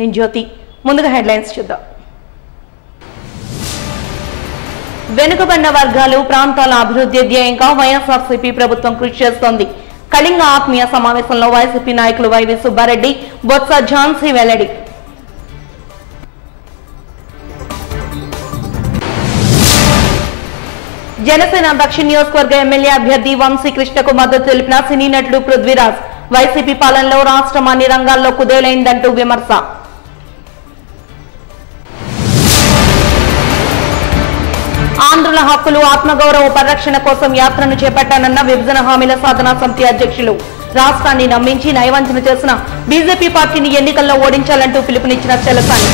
నేను జ్యోతి. ముందుగా హెడ్లైన్స్ చూద్దాం. వెనుకబడిన వర్గాలు ప్రాంతాల అభివృద్ధి ధ్యేయంగా వైఎస్ఆర్సీపీ ప్రభుత్వం కృషి చేస్తోంది. కళింగ ఆత్మీయ సమావేశంలో వైసీపీ నాయకులు వైవి సుబ్బారెడ్డి, బొత్స ఝాన్సీ వెల్లడి. జనసేన దక్షిణ నియోజకవర్గ ఎమ్మెల్యే అభ్యర్థి వంశీకృష్ణకు మద్దతు తెలిపిన సినీ నటుడు పృథ్వీరాజ్. వైసీపీ పాలనలో రాష్ట్రం అన్ని రంగాల్లో కుదేలైందంటూ విమర్శ. ఆంధ్రుల హక్కులు ఆత్మగౌరవ పరిరక్షణ కోసం యాత్రను చేపట్టానన్న విభజన హామీల సాధనా సమితి అధ్యక్షులు. రాష్ట్రాన్ని నమ్మించి నయవంచన చేసిన బీజేపీ పార్టీని ఎన్నికల్లో ఓడించాలంటూ పిలుపునిచ్చిన చలసాని.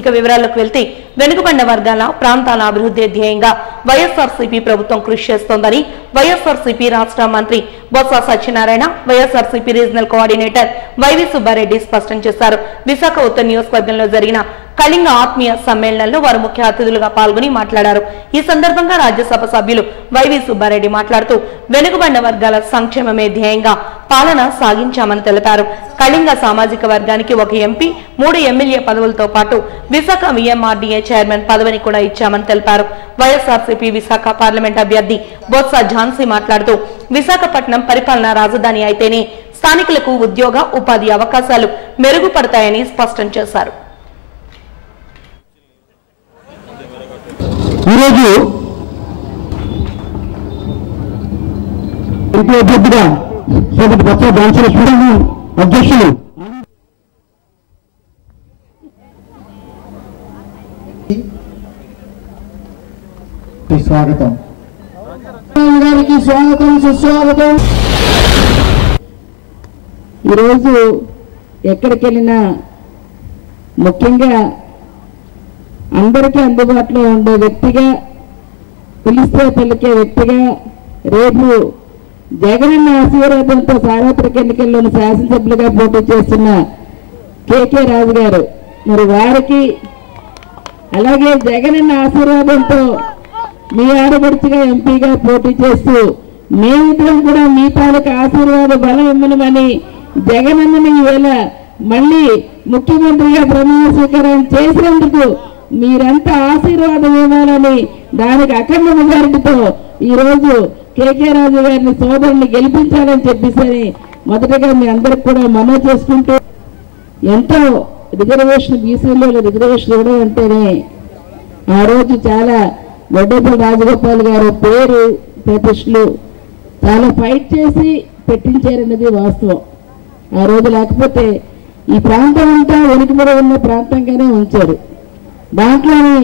ఇక వివరాల్లోకి వెళ్తే వెనుకబడిన వర్గాల ప్రాంతాల అభివృద్ధి ధ్యేయంగా వైఎస్ఆర్సీపీ ప్రభుత్వం కృషి చేస్తోందని వైఎస్ఆర్సీపీ రాష్ట్ర మంత్రి Botsa Satyanarayana, YSRCP regional coordinator YV Subba Reddy స్పష్టం చేశారు. విశాఖ ఉత్తర నియోజకవర్గంలో జరిగిన కళింగ ఆత్మీయ సమ్మేళనంలో వారు ముఖ్య అతిథులుగా పాల్గొని మాట్లాడారు. ఈ సందర్భంగా రాజ్యసభ సభ్యులు వైవి సుబ్బారెడ్డి మాట్లాడుతూ వెనుకబడిన వర్గాల సంక్షేమమే ధ్యేయంగా పాలన సాగించామని తెలిపారు. కళింగ సామాజిక వర్గానికి 1 ఎంపీ, 3 ఎమ్మెల్యే పదవులతో పాటు విశాఖ విఎంఆర్డీఏ చైర్మన్ పదవిని కూడా ఇచ్చామని తెలిపారు. వైఎస్ఆర్సీపీ విశాఖ పార్లమెంట్ అభ్యర్థి బొత్స ఝాన్సీ మాట్లాడుతూ విశాఖపట్నం పరిపాలనా రాజధాని అయితేనే స్థానికులకు ఉద్యోగ ఉపాధి అవకాశాలు మెరుగుపడతాయని స్పష్టం చేశారు. ఈరోజు ఎంపీ అభ్యర్థిగా శ్రీమతి బొత్స ఝాన్సీ లక్ష్మీ అధ్యక్షులు స్వాగతం. గారికి స్వాగతం, సుస్వాగతం. ఈరోజు ఎక్కడికి వెళ్ళినా ముఖ్యంగా అందరికీ అందుబాటులో ఉండే వ్యక్తిగా, పిలిస్తే పలికే వ్యక్తిగా, రేపు జగనన్న ఆశీర్వాదంతో సార్వత్రిక ఎన్నికల్లోని శాసనసభ్యులుగా పోటీ చేస్తున్న కేకే రాజు గారు, మరి వారికి అలాగే జగనన్న ఆశీర్వాదంతో మీ ఆడపడుచుగా ఎంపీగా పోటీ చేస్తూ మేమిద్దరం కూడా మీ తాలూకా ఆశీర్వాద బలం ఇమ్మనమని జగనన్నని ఈవేళ మళ్ళీ ముఖ్యమంత్రిగా ప్రమాణ స్వీకారం చేసినందుకు మీరంతా ఆశీర్వాదం ఇవ్వాలని దానికి అఖండ మెజారిటీతో ఈరోజు కేకే రాజు గారిని సోదరుని గెలిపించాలని చెప్పేసి మొదటగా మీ అందరికి కూడా మనవి చేసుకుంటూ, ఎంతో రిజర్వేషన్ బీసీలో రిజర్వేషన్ ఇవ్వడం అంటేనే ఆ రోజు చాలా వడ్డేపల్లి రాజగోపాల్ గారు పేరు ప్రతిష్టలు చాలా ఫైట్ చేసి పెట్టించారన్నది వాస్తవం. ఆ రోజు లేకపోతే ఈ ప్రాంతం అంతా వెనుకబడి ఉన్న ప్రాంతంగానే ఉంచారు. దాంట్లోని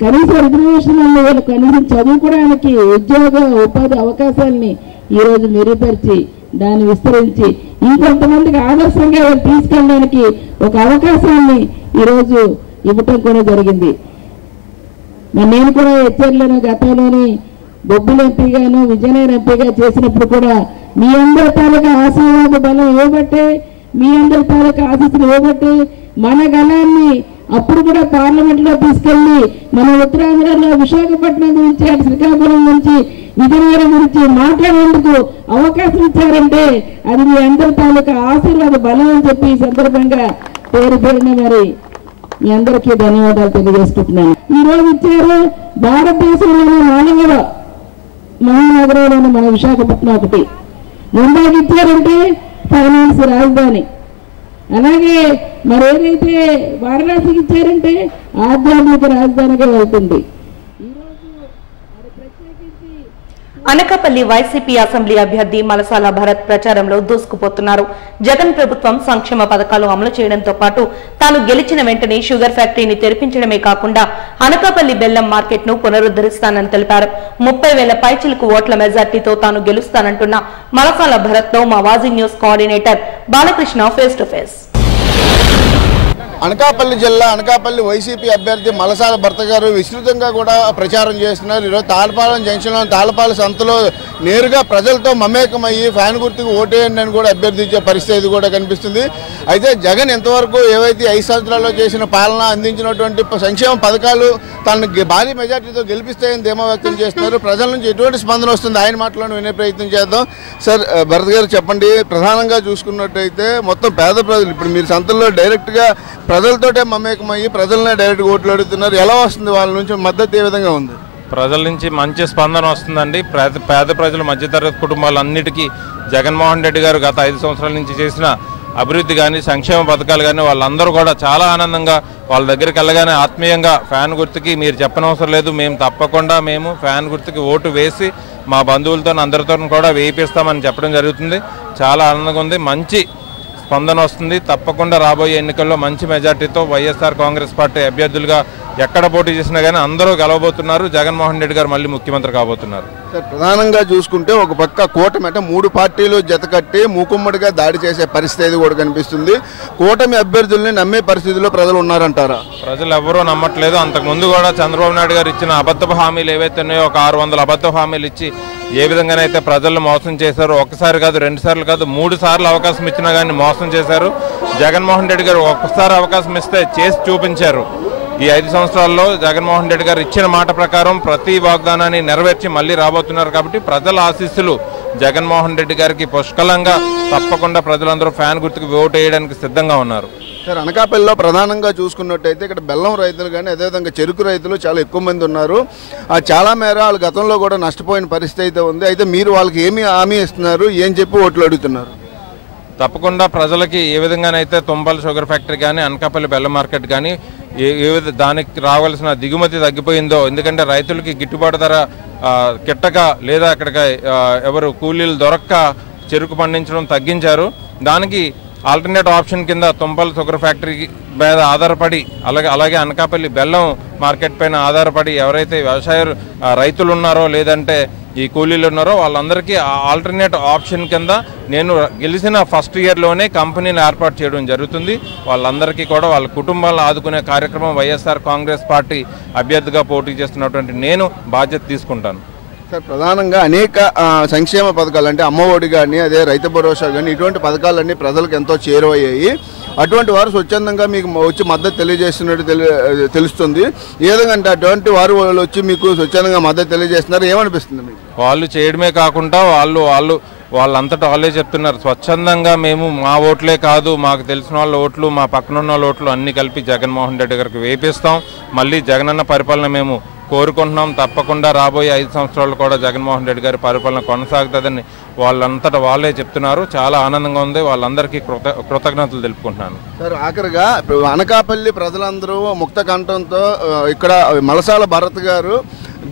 కనీస రిజర్వేషన్ వల్ల వీళ్ళు కనీసం చదువుకోవడానికి ఉద్యోగ ఉపాధి అవకాశాలని ఈరోజు మెరుగుపరిచి దాన్ని విస్తరించి ఇంకొంతమందికి ఆదర్శంగా వాళ్ళు తీసుకెళ్ళడానికి ఒక అవకాశాన్ని ఈరోజు ఇవ్వటం కూడా జరిగింది. నేను కూడా హెచ్చర్లను గతంలోని బొబ్బుల ఎంపీగాను విజయనగరం ఎంపీగా చేసినప్పుడు కూడా మీ అందరి తాలూకా ఆశీర్వాద బలం ఇవ్వబట్టే, మీ అందరి తాలూకా ఆశీస్సులు ఇవ్వబట్టే మన గలాన్ని అప్పుడు కూడా పార్లమెంట్ లో తీసుకెళ్లి మన ఉత్తరాంధ్రలో విశాఖపట్నం గురించి, శ్రీకాకుళం నుంచి, విజయనగరం గురించి మాట్లాడేందుకు అవకాశం ఇచ్చారంటే అది మీ అందరి తాలూకా ఆశీర్వాద బలం అని చెప్పి ఈ సందర్భంగా పేరు పేరున మరి మీ అందరికీ ధన్యవాదాలు తెలియజేసుకుంటున్నాను. ఈ రోజు ఇచ్చారు భారతదేశంలోని 4వ మహానగరంలోని మన విశాఖపట్నం ఒకటి. ముంబాకి ఇచ్చారంటే ఫైనాన్స్ రాజధాని. అలాగే మరేదైతే వారణాసికి ఇచ్చారంటే ఆధ్యాత్మిక రాజధానిగా వెళ్తుంది. అనకాపల్లి వైసీపీ అసెంబ్లీ అభ్యర్థి మలసాల భరత్ ప్రచారంలో దూసుకుపోతున్నారు. జగన్ ప్రభుత్వం సంక్షేమ పథకాలు అమలు చేయడంతో పాటు తాను గెలిచిన వెంటనే షుగర్ ఫ్యాక్టరీని తెరిపించడమే కాకుండా అనకాపల్లి బెల్లం మార్కెట్ ను పునరుద్ధరిస్తానని తెలిపారు. 30,000 పైచిలకు ఓట్ల మెజార్టీతో తాను గెలుస్తానంటున్న మలసాల భరత్ తో మా Vaaji news coordinator Balakrishna face to face. Anakapalli జిల్లా అనకాపల్లి వైసీపీ అభ్యర్థి మలసాల భర్త గారు విస్తృతంగా కూడా ప్రచారం చేస్తున్నారు. ఈరోజు తాళపాలెం జంక్షన్లో తాళపాలెం సంతలో నేరుగా ప్రజలతో మమేకమయ్యి ఫ్యాన్ గుర్తుకు ఓటేయండి అని కూడా అభ్యర్థించే పరిస్థితి కూడా కనిపిస్తుంది. అయితే జగన్ ఎంతవరకు ఏవైతే 5 సంవత్సరాల్లో చేసిన పాలన అందించినటువంటి సంక్షేమ పథకాలు తనను భారీ మెజార్టీతో గెలిపిస్తాయని ధీమా వ్యక్తం చేస్తున్నారు. ప్రజల నుంచి ఎటువంటి స్పందన వస్తుంది ఆయన మాటలను వినే ప్రయత్నం చేద్దాం. సార్ భరత్ గారు చెప్పండి, ప్రధానంగా చూసుకున్నట్టయితే మొత్తం పేద ప్రజలు ఇప్పుడు మీరు సంతల్లో డైరెక్ట్గా ప్రజలతోటే మమేకమయ్యి ప్రజలనే డైరెక్ట్గా ఓట్లు అడుగుతున్నారు. ఎలా వస్తుంది వాళ్ళ నుంచి మద్దతు ఏ విధంగా ఉంది? ప్రజల నుంచి మంచి స్పందన వస్తుందండి. పేద ప్రజలు మధ్యతరగతి కుటుంబాలన్నిటికీ జగన్మోహన్ రెడ్డి గారు గత 5 సంవత్సరాల నుంచి చేసిన అభివృద్ధి కానీ సంక్షేమ పథకాలు కానీ వాళ్ళందరూ కూడా చాలా ఆనందంగా వాళ్ళ దగ్గరికి వెళ్ళగానే ఆత్మీయంగా ఫ్యాన్ గుర్తుకి మీరు చెప్పనవసరం లేదు, మేము తప్పకుండా ఫ్యాన్ గుర్తుకి ఓటు వేసి మా బంధువులతో అందరితో కూడా వేయిపిస్తామని చెప్పడం జరుగుతుంది. చాలా ఆనందంగా ఉంది, మంచి స్పందన వస్తుంది. తప్పకుండా రాబోయే ఎన్నికల్లో మంచి మెజార్టీతో వైఎస్ఆర్ కాంగ్రెస్ పార్టీ అభ్యర్థులుగా ఎక్కడ పోటీ చేసినా కానీ అందరూ గెలవబోతున్నారు. జగన్మోహన్ రెడ్డి గారు మళ్ళీ ముఖ్యమంత్రి కాబోతున్నారు. సార్ ప్రధానంగా చూసుకుంటే ఒక పక్క కూటమి అంటే 3 పార్టీలు జతకట్టి మూకుమ్మడిగా దాడి చేసే పరిస్థితి కూడా కనిపిస్తుంది. కూటమి అభ్యర్థుల్ని నమ్మే పరిస్థితిలో ప్రజలు ఉన్నారంటారా? ప్రజలు ఎవరూ నమ్మట్లేదు. అంతకుముందు కూడా చంద్రబాబు నాయుడు గారు ఇచ్చిన అబద్ధపు హామీలు ఏవైతే ఉన్నాయో ఒక 600 అబద్ధ హామీలు ఇచ్చి ఏ విధంగానైతే ప్రజలను మోసం చేశారో, ఒకసారి కాదు 2 సార్లు కాదు 3 సార్లు అవకాశం ఇచ్చినా కానీ మోసం చేశారు. జగన్మోహన్ రెడ్డి గారు ఒక్కసారి అవకాశం ఇస్తే చేసి చూపించారు. ఈ 5 సంవత్సరాల్లో జగన్మోహన్ రెడ్డి గారు ఇచ్చిన మాట ప్రకారం ప్రతి వాగ్దానాన్ని నెరవేర్చి మళ్ళీ రాబోతున్నారు. కాబట్టి ప్రజల ఆశీస్సులు జగన్మోహన్ రెడ్డి గారికి పుష్కలంగా తప్పకుండా ప్రజలందరూ ఫ్యాన్ గుర్తుకు ఓటు వేయడానికి సిద్ధంగా ఉన్నారు. సార్ అనకాపల్లిలో ప్రధానంగా చూసుకున్నట్టయితే ఇక్కడ బెల్లం రైతులు కానీ అదేవిధంగా చెరుకు రైతులు చాలా ఎక్కువ మంది ఉన్నారు. చాలా మేర వాళ్ళు గతంలో కూడా నష్టపోయిన పరిస్థితి అయితే ఉంది. అయితే మీరు వాళ్ళకి ఏమి హామీ ఇస్తున్నారు, ఏం చెప్పి ఓట్లు అడుగుతున్నారు? తప్పకుండా ప్రజలకి ఏ విధంగానైతే తుంపల షుగర్ ఫ్యాక్టరీ కానీ అనకాపల్లి బెల్లం మార్కెట్ కానీ దానికి రావాల్సిన దిగుమతి తగ్గిపోయిందో, ఎందుకంటే రైతులకి గిట్టుబాటు ధర కిట్టక లేదా అక్కడికి ఎవరు కూలీలు దొరక్క చెరుకు పండించడం తగ్గించారు. దానికి ఆల్టర్నేట్ ఆప్షన్ కింద తుంపల షుగర్ ఫ్యాక్టరీ మీద ఆధారపడి అలాగే అనకాపల్లి బెల్లం మార్కెట్ పైన ఆధారపడి ఎవరైతే వ్యవసాయ రైతులు ఉన్నారో లేదంటే ఈ కూలీలు ఉన్నారో వాళ్ళందరికీ ఆల్టర్నేట్ ఆప్షన్ కింద నేను గెలిచిన ఫస్ట్ ఇయర్లోనే కంపెనీని ఏర్పాటు చేయడం జరుగుతుంది. వాళ్ళందరికీ కూడా వాళ్ళ కుటుంబాలను ఆదుకునే కార్యక్రమం వైఎస్ఆర్ కాంగ్రెస్ పార్టీ అభ్యర్థిగా పోటీ చేస్తున్నటువంటి నేను బాధ్యత తీసుకుంటాను. సార్ ప్రధానంగా అనేక సంక్షేమ పథకాలు అంటే అమ్మఒడి కానీ అదే రైతు భరోసా కానీ ఇటువంటి పథకాలన్నీ ప్రజలకు ఎంతో చేరువయ్యాయి. అటువంటి వారు స్వచ్ఛందంగా మీకు వచ్చి మద్దతు తెలియజేస్తున్నట్టు తెలుస్తుంది. ఏ విధంగా అంటే అటువంటి వారు వాళ్ళు వచ్చి మీకు స్వచ్ఛందంగా మద్దతు తెలియజేస్తున్నారు, ఏమనిపిస్తుంది మీకు? వాళ్ళు చేయడమే కాకుండా వాళ్ళంతటా వాళ్ళే చెప్తున్నారు స్వచ్ఛందంగా మేము మా ఓట్లే కాదు మాకు తెలిసిన వాళ్ళ ఓట్లు మా పక్కనున్న వాళ్ళ ఓట్లు అన్ని కలిపి జగన్మోహన్ రెడ్డి గారికి వేపిస్తాం, మళ్ళీ జగనన్న పరిపాలన మేము కోరుకుంటున్నాం. తప్పకుండా రాబోయే 5 సంవత్సరాలు కూడా జగన్మోహన్ రెడ్డి గారి పరిపాలన కొనసాగుతుందని వాళ్ళంతటా వాళ్ళే చెప్తున్నారు. చాలా ఆనందంగా ఉంది. వాళ్ళందరికీ కృతజ్ఞతలు తెలుపుకుంటున్నాను. సార్ ఆఖరిగా అనకాపల్లి ప్రజలందరూ ముక్త కంఠంతో ఇక్కడ మలసాల భరత్ గారు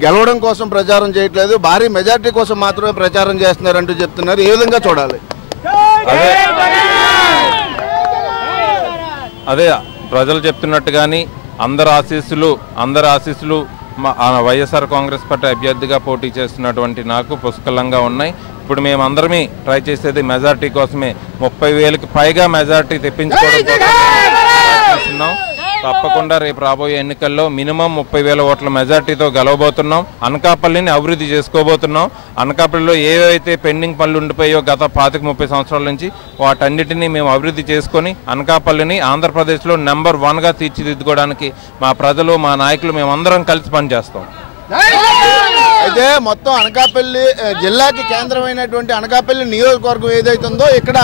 గెలవడం కోసం ప్రచారం చేయట్లేదు, భారీ మెజార్టీ కోసం మాత్రమే ప్రచారం చేస్తున్నారంటూ చెప్తున్నారు. ఏ విధంగా చూడాలి? అదే ప్రజలు చెప్తున్నట్టుగాని అందరి ఆశీస్సులు వైఎస్ఆర్ కాంగ్రెస్ పార్టీ అభ్యర్థిగా పోటీ చేస్తున్నటువంటి నాకు పుష్కలంగా ఉన్నాయి. ఇప్పుడు మేమందరమే ట్రై చేసేది మెజార్టీ కోసమే. 30,000కి పైగా మెజార్టీ తెప్పించుకోవడం కోసం తప్పకుండా రేపు రాబోయే ఎన్నికల్లో మినిమం 30,000 ఓట్ల మెజార్టీతో గెలవబోతున్నాం. అనకాపల్లిని అభివృద్ధి చేసుకోబోతున్నాం. అనకాపల్లిలో ఏవైతే పెండింగ్ పనులు ఉండిపోయో గత 25-30 సంవత్సరాల నుంచి వాటన్నిటినీ మేము అభివృద్ధి చేసుకొని అనకాపల్లిని ఆంధ్రప్రదేశ్లో నెంబర్ 1గా తీర్చిదిద్దుకోవడానికి మా ప్రజలు మా నాయకులు మేమందరం కలిసి పనిచేస్తాం. అయితే మొత్తం అనకాపల్లి జిల్లాకి కేంద్రమైనటువంటి అనకాపల్లి నియోజకవర్గం ఏదైతుందో ఇక్కడ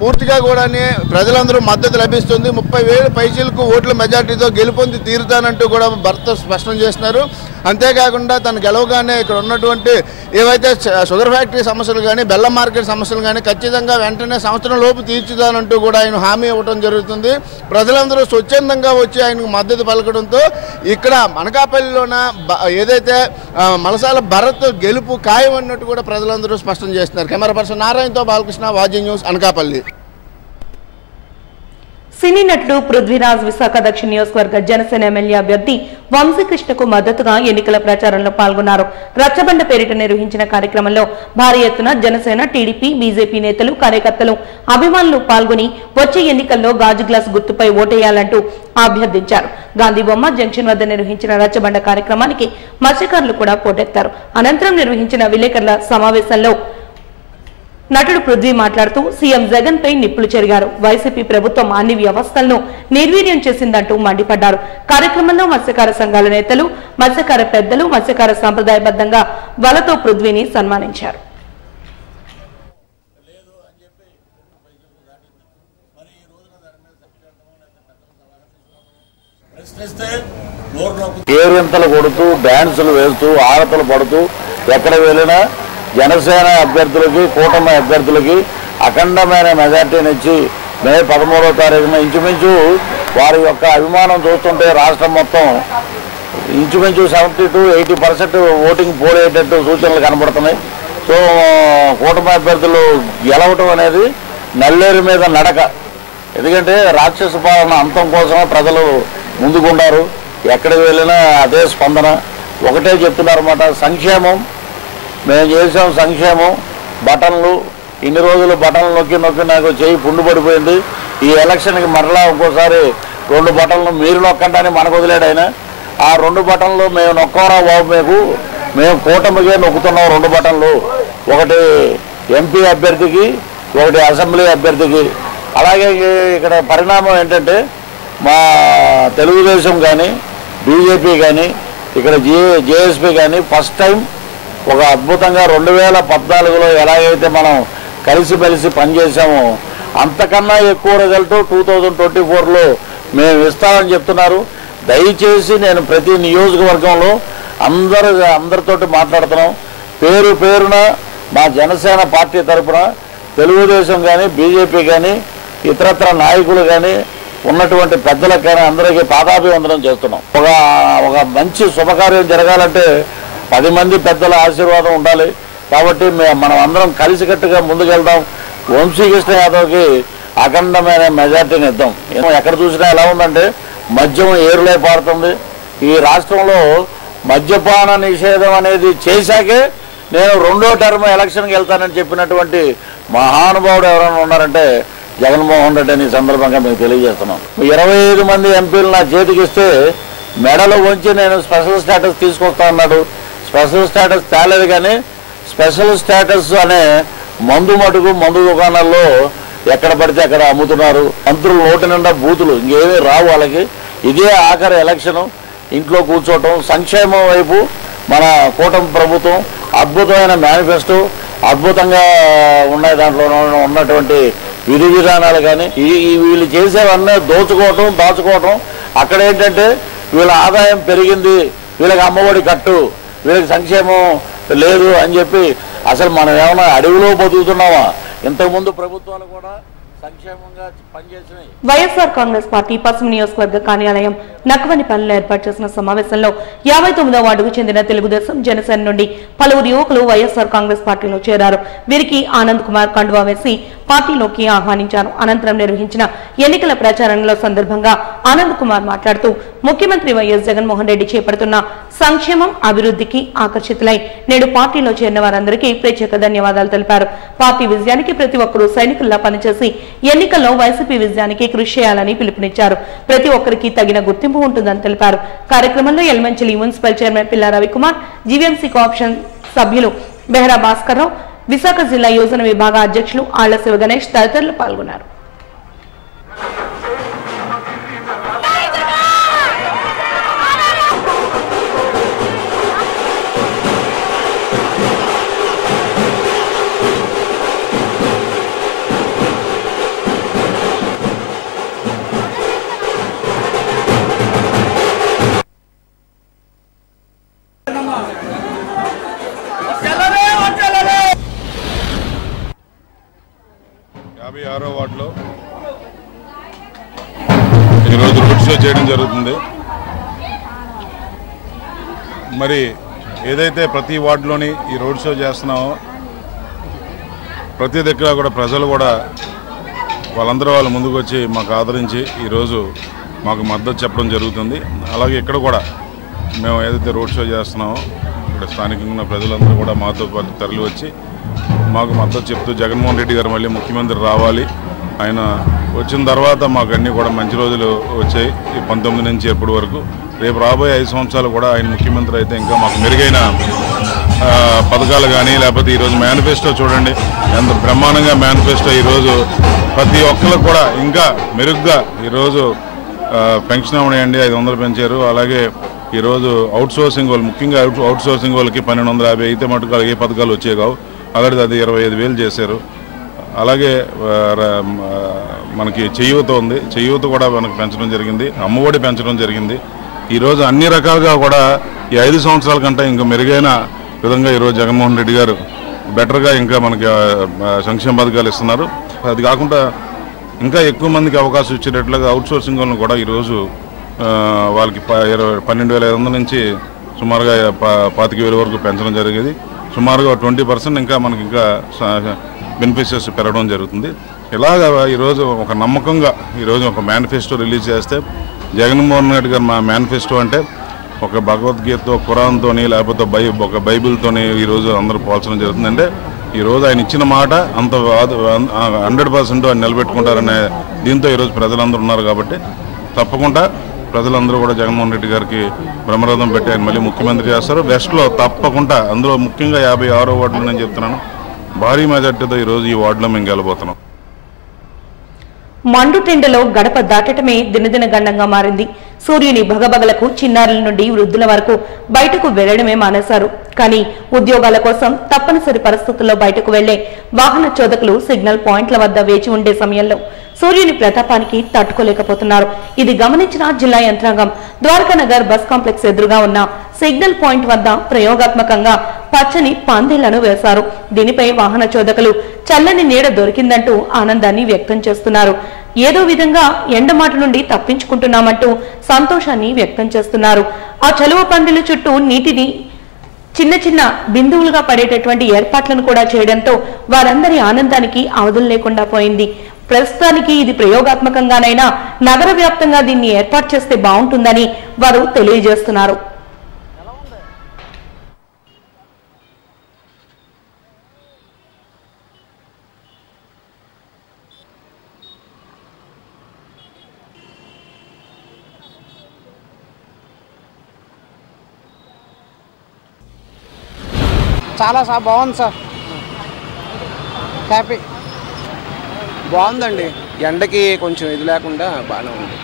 పూర్తిగా కూడా ప్రజలందరూ మద్దతు లభిస్తుంది. 30,000 పైచీలకు ఓట్ల మెజార్టీతో గెలుపొంది తీరుతానంటూ కూడా భర్త స్పష్టం చేస్తున్నారు. అంతేకాకుండా తను గెలవగానే ఇక్కడ ఉన్నటువంటి ఏవైతే షుగర్ ఫ్యాక్టరీ సమస్యలు కానీ బెల్లం మార్కెట్ సమస్యలు కానీ ఖచ్చితంగా వెంటనే సంవత్సరం లోపు తీర్చుదానంటూ కూడా ఆయన హామీ ఇవ్వడం జరుగుతుంది. ప్రజలందరూ స్వచ్ఛందంగా వచ్చి ఆయనకు మద్దతు పలకడంతో ఇక్కడ అనకాపల్లిలోన ఏదైతే మలసాల భరత్ గెలుపు ఖాయం అన్నట్టు కూడా ప్రజలందరూ స్పష్టం చేస్తున్నారు. కెమెరా పర్సన్ నారాయణతో బాలకృష్ణ, వాజీ న్యూస్, అనకాపల్లి. సినీ నటుడు పృథ్వీరాజ్ విశాఖ దక్షిణ నియోజకవర్గ జనసేన ఎమ్మెల్యే అభ్యర్థి వంశీకృష్ణకు మద్దతుగా ఎన్నికల ప్రచారంలో పాల్గొన్నారు. రచ్చబండ పేరిట నిర్వహించిన కార్యక్రమంలో భారీ ఎత్తున జనసేన, టీడీపీ, బీజేపీ నేతలు, కార్యకర్తలు, అభిమానులు పాల్గొని వచ్చే ఎన్నికల్లో గాజు గ్లాస్ గుర్తుపై ఓటేయాలంటూ అభ్యర్థించారు. గాంధీబొమ్మ జంక్షన్ వద్ద నిర్వహించిన రచ్చబండ కార్యక్రమానికి మత్స్యకారులు కూడా పోటెత్తారు. అనంతరం నిర్వహించిన విలేకరుల సమావేశంలో నటుడు పృథ్వీ మాట్లాడుతూ సీఎం జగన్ పై నిప్పులు చెరిగారు. వైసీపీ ప్రభుత్వం అన్ని వ్యవస్థలను నిర్వీర్యం చేసిందంటూ మండిపడ్డారు. కార్యక్రమంలో మత్స్యకార సంఘాల నేతలు, మత్స్యకార పెద్దలు, మత్స్యకార సంప్రదాయబద్ధంగా వలతో పృథ్వీని సన్మానించారు. కేరింతలు కొడుతూ, డాన్సులు వేస్తూ, ఆరతలు పడుతూ ఎక్కడ వెళ్ళినా జనసేన అభ్యర్థులకి, కూటమి అభ్యర్థులకి అఖండమైన మెజార్టీనిచ్చి మే 13వ తారీఖున ఇంచుమించు వారి యొక్క అభిమానం చూస్తుంటే రాష్ట్రం మొత్తం ఇంచుమించు 70 to 80% ఓటింగ్ పోలేటట్టు సూచనలు కనబడుతున్నాయి. సో కూటమి అభ్యర్థులు గెలవటం అనేది నల్లేరు మీద నడక. ఎందుకంటే రాక్షస పాలన అంతం కోసమే ప్రజలు ముందుకున్నారు. ఎక్కడికి వెళ్ళినా అదే స్పందన. ఒకటే చెప్తున్నారన్నమాట, సంక్షేమం మేము చేసాం, సంక్షేమం. బటన్లు ఇన్ని రోజులు బటన్లు నొక్కి నొక్కి నాకు చేయి పుండు పడిపోయింది. ఈ ఎలక్షన్కి మరలా ఇంకోసారి 2 బటన్లు మీరు నొక్కండి అని మనకు వదిలేడు ఆయన. ఆ 2 బటన్లు మేము నొక్కవరా బాబు, మేము కూటమిగా నొక్కుతున్నాం 2 బటన్లు. ఒకటి ఎంపీ అభ్యర్థికి, ఒకటి అసెంబ్లీ అభ్యర్థికి. అలాగే ఇక్కడ పరిణామం ఏంటంటే మా తెలుగుదేశం కానీ, బీజేపీ కానీ, ఇక్కడ జేఎస్పీ కానీ ఫస్ట్ టైం ఒక అద్భుతంగా 2014లో ఎలాగైతే మనం కలిసిమెలిసి పనిచేసామో అంతకన్నా ఎక్కువ రిజల్ట్ 2024లో మేము ఇస్తామని చెప్తున్నారు. దయచేసి నేను ప్రతి నియోజకవర్గంలో అందరితోటి మాట్లాడుతున్నాం. పేరు పేరున మా జనసేన పార్టీ తరఫున తెలుగుదేశం కానీ, బీజేపీ కానీ, ఇతరత్ర నాయకులు కానీ, ఉన్నటువంటి పెద్దలకు కానీ అందరికీ పాదాభివందనం చేస్తున్నాం. ఒక మంచి శుభకార్యం జరగాలంటే 10 మంది పెద్దల ఆశీర్వాదం ఉండాలి. కాబట్టి మనం అందరం కలిసికట్టుగా ముందుకెళ్దాం. వంశీకృష్ణ యాదవ్కి అఖండమైన మెజార్టీని ఇద్దాం. ఎక్కడ చూసినా ఎలా ఉందంటే మద్యం ఏరులే పారుతుంది. ఈ రాష్ట్రంలో మద్యపాన నిషేధం అనేది చేశాకే నేను 2వ టర్మ్ ఎలక్షన్కి వెళ్తానని చెప్పినటువంటి మహానుభావుడు ఎవరైనా ఉన్నారంటే జగన్మోహన్ రెడ్డి అని సందర్భంగా మీకు తెలియజేస్తున్నాం. 25 మంది ఎంపీలు నా చేతికి ఇస్తే మెడలు వంచి నేను స్పెషల్ స్టేటస్ తీసుకొస్తా అన్నాడు. స్పెషల్ స్టేటస్ తేలేదు, కానీ స్పెషల్ స్టేటస్ అనే మందు దుకాణాల్లో ఎక్కడ పడితే అక్కడ అమ్ముతున్నారు. మంత్రులు నోటి నిండా బూతులు, ఇంకేమీ రావు వాళ్ళకి. ఇదే ఆఖరి ఎలక్షను. ఇంట్లో కూర్చోవటం. సంక్షేమం వైపు మన కూటమి ప్రభుత్వం అద్భుతమైన మేనిఫెస్టో, అద్భుతంగా ఉన్నాయి. దాంట్లో ఉన్నటువంటి విధి విధానాలు కానీ వీళ్ళు చేసేవన్నీ దాచుకోవటం. అక్కడ ఏంటంటే వీళ్ళ ఆదాయం పెరిగింది, వీళ్ళకి అమ్మఒడి కట్టు, వీళ్ళకి సంక్షేమం లేదు అని చెప్పి అసలు మనం ఏమైనా అడవిలో బతుకుతున్నామా? ఇంతకుముందు ప్రభుత్వాలు కూడా సంక్షేమంగా పనిచేసినాయి. వైఎస్ఆర్ కాంగ్రెస్ పార్టీ పశ్చిమ నియోజకవర్గ కార్యాలయం నక్కవనిపల్లిలో ఏర్పాటు చేసిన సమావేశంలో 59వ వార్డుకు చెందిన తెలుగుదేశం, జనసేన నుండి పలువురు యువకులు వైఎస్ఆర్ కాంగ్రెస్ పార్టీలో చేరారు. వీరికి ఆనంద్ కుమార్ కండువా వేసి పార్టీలోకి ఆహ్వానించారు. అనంతరం నిర్వహించిన ఎన్నికల ప్రచారంలో సందర్భంగా ఆనంద్ కుమార్ మాట్లాడుతూ ముఖ్యమంత్రి వైఎస్ జగన్మోహన్ రెడ్డి చేపడుతున్న సంక్షేమం, అభివృద్ధికి ఆకర్షితులై నేడు పార్టీలో చేరిన వారందరికీ ప్రత్యేక ధన్యవాదాలు తెలిపారు. పార్టీ విజయానికి ప్రతి ఒక్కరూ సైనికుల్లా పనిచేసి ఎన్నికల్లో వైసీపీ విజయానికి కృషి చేయాలని పిలుపునిచ్చారు. ప్రతి ఒక్కరికి తగిన గుర్తింపు ఉంటుందని తెలిపారు. కార్యక్రమంలో ఎల్మంచిలి మున్సిపల్ చైర్మన్ పిల్లా రవికుమార్, జీవీఎంసీ కోఆప్షన్ సభ్యులు బెహరా భాస్కర్ రావు, విశాఖ జిల్లా యోజన విభాగ అధ్యక్షులు ఆళ్ల శివ గణేష్ తదితరులు పాల్గొన్నారు. వార్డులో ఈరోజు రోడ్ షో చేయడం జరుగుతుంది. మరి ఏదైతే ప్రతి వార్డులోని ఈ రోడ్ షో చేస్తున్నామో ప్రతి దగ్గర కూడా ప్రజలు కూడా వాళ్ళందరూ వాళ్ళ ముందుకు వచ్చి మాకు ఆదరించి ఈరోజు మాకు మద్దతు చెప్పడం జరుగుతుంది. అలాగే ఇక్కడ కూడా మేము ఏదైతే రోడ్ షో చేస్తున్నామో ఇక్కడ స్థానికంగా ఉన్న ప్రజలందరూ కూడా మాతో పాటు తరలి వచ్చి మాకు మద్దతు చెప్తూ జగన్మోహన్ రెడ్డి గారు మళ్ళీ ముఖ్యమంత్రి రావాలి, ఆయన వచ్చిన తర్వాత మాకు అన్నీ కూడా మంచి రోజులు వచ్చాయి. ఈ 19 నుంచి ఎప్పటి వరకు రేపు రాబోయే 5 సంవత్సరాలు కూడా ఆయన ముఖ్యమంత్రి అయితే ఇంకా మాకు మెరుగైన పథకాలు కానీ లేకపోతే ఈరోజు మేనిఫెస్టో చూడండి ఎంత బ్రహ్మాండంగా మేనిఫెస్టో ఈరోజు ప్రతి ఒక్కరికి కూడా ఇంకా మెరుగ్గా ఈరోజు పెన్షన్ అవ్వనియండి 500 పెంచారు. అలాగే ఈరోజు అవుట్సోర్సింగ్ వాళ్ళు ముఖ్యంగా అవుట్సోర్సింగ్ వాళ్ళకి 1250 అయితే మటుకు ఏ పథకాలు వచ్చే కావు, అలాగే అది 25,000 చేశారు. అలాగే మనకి చేయూత ఉంది, చేయూత కూడా మనకు పెంచడం జరిగింది, అమ్మఒడి పెంచడం జరిగింది. ఈరోజు అన్ని రకాలుగా కూడా ఈ 5 సంవత్సరాల కంటే ఇంకా మెరుగైన విధంగా ఈరోజు జగన్మోహన్ రెడ్డి గారు బెటర్గా ఇంకా మనకి సంక్షేమ పథకాలు ఇస్తున్నారు. అది కాకుండా ఇంకా ఎక్కువ మందికి అవకాశం ఇచ్చేటట్లుగా అవుట్సోర్సింగ్ వాళ్ళని కూడా ఈరోజు వాళ్ళకి 12,500 నుంచి సుమారుగా 25,000 వరకు పెంచడం జరిగేది. సుమారుగా 20% ఇంకా మనకి ఇంకా బెనిఫిషియర్స్ పెరగడం జరుగుతుంది. ఇలాగా ఈరోజు ఒక నమ్మకంగా ఈరోజు ఒక మేనిఫెస్టో రిలీజ్ చేస్తే జగన్మోహన్ రెడ్డి గారు మా మేనిఫెస్టో అంటే ఒక భగవద్గీతతో ఖురాన్తోని లేకపోతే ఒక బైబిల్తోని ఈరోజు అందరూ పోల్చడం జరుగుతుంది. అంటే ఈరోజు ఆయన ఇచ్చిన మాట అంత 100% ఆయన నిలబెట్టుకుంటారనే దీంతో ఈరోజు ప్రజలందరూ ఉన్నారు. కాబట్టి తప్పకుండా ప్రజలందరూ కూడా జగన్మోహన్ రెడ్డి గారికి బ్రహ్మరథం పెట్టి ఆయన మళ్ళీ ముఖ్యమంత్రి చేస్తారు. వెస్ట్లో తప్పకుండా అందులో ముఖ్యంగా 56వ వార్డులో నేను చెప్తున్నాను భారీ మెజార్టీతో ఈరోజు ఈ వార్డులో మేము గెలబోతున్నాం. మండుటెండలో గడప దాటటమే దినదిన గండంగా మారింది. సూర్యుని భగభగలకు చిన్నారుల నుండి వృద్ధుల వరకు బయటకు వెళ్లడమే మానేశారు. కానీ ఉద్యోగాల కోసం తప్పనిసరి పరిస్థితుల్లో బయటకు వెళ్లే వాహన చోదకులు సిగ్నల్ పాయింట్ల వద్ద వేచి ఉండే సమయంలో సూర్యుని ప్రతాపానికి తట్టుకోలేకపోతున్నారు. ఇది గమనించిన జిల్లా యంత్రాంగం ద్వారకానగర్ బస్ కాంప్లెక్స్ ఎదురుగా ఉన్న సిగ్నల్ పాయింట్ వద్ద ప్రయోగాత్మకంగా పచ్చని పందిళ్లను వేశారు. దీనిపై వాహన చోదకులు చల్లని నీడ దొరికిందంటూ ఆనందాన్ని వ్యక్తం చేస్తున్నారు. ఏదో విధంగా ఎండమాట నుండి తప్పించుకుంటున్నామంటూ సంతోషాన్ని వ్యక్తం చేస్తున్నారు. ఆ చలువ పందిళ్ల చుట్టూ నీటిని చిన్న చిన్న బిందువులుగా పడేటటువంటి ఏర్పాట్లను కూడా చేయడంతో వారందరి ఆనందానికి అవధులు లేకుండా పోయింది. ప్రస్తుతానికి ఇది ప్రయోగాత్మకంగానైనా నగర వ్యాప్తంగా దీన్ని ఏర్పాటు చేస్తే బాగుంటుందని వారు తెలియజేస్తున్నారు. చాలా బాగుంది సార్, హ్యాపీ బాగుందండి. ఎండకి కొంచెం ఇది లేకుండా బాగానే ఉంది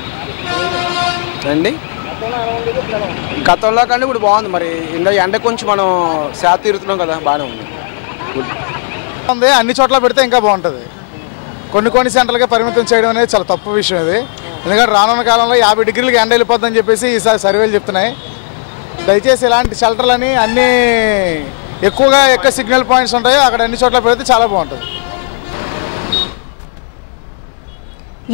అండి. గతంలో కంటే ఇప్పుడు బాగుంది. మరి ఎండకి కొంచెం మనం శాత తీరుతున్నాం కదా, బాగానే ఉంది. అన్ని చోట్ల పెడితే ఇంకా బాగుంటుంది. కొన్ని సెంటర్లకే పరిమితం చేయడం అనేది చాలా తప్పు విషయం ఇది. ఎందుకంటే రానున్న కాలంలో 50 డిగ్రీలకి ఎండ వెళ్ళిపోతుందని చెప్పేసి ఈసారి సర్వేలు చెప్తున్నాయి. దయచేసి ఇలాంటి షెల్టర్లని అన్నీ ఎక్కువగా సిగ్నల్ పాయింట్స్ ఉంటాయో అక్కడ అన్ని చోట్ల పెడితే చాలా బాగుంటుంది.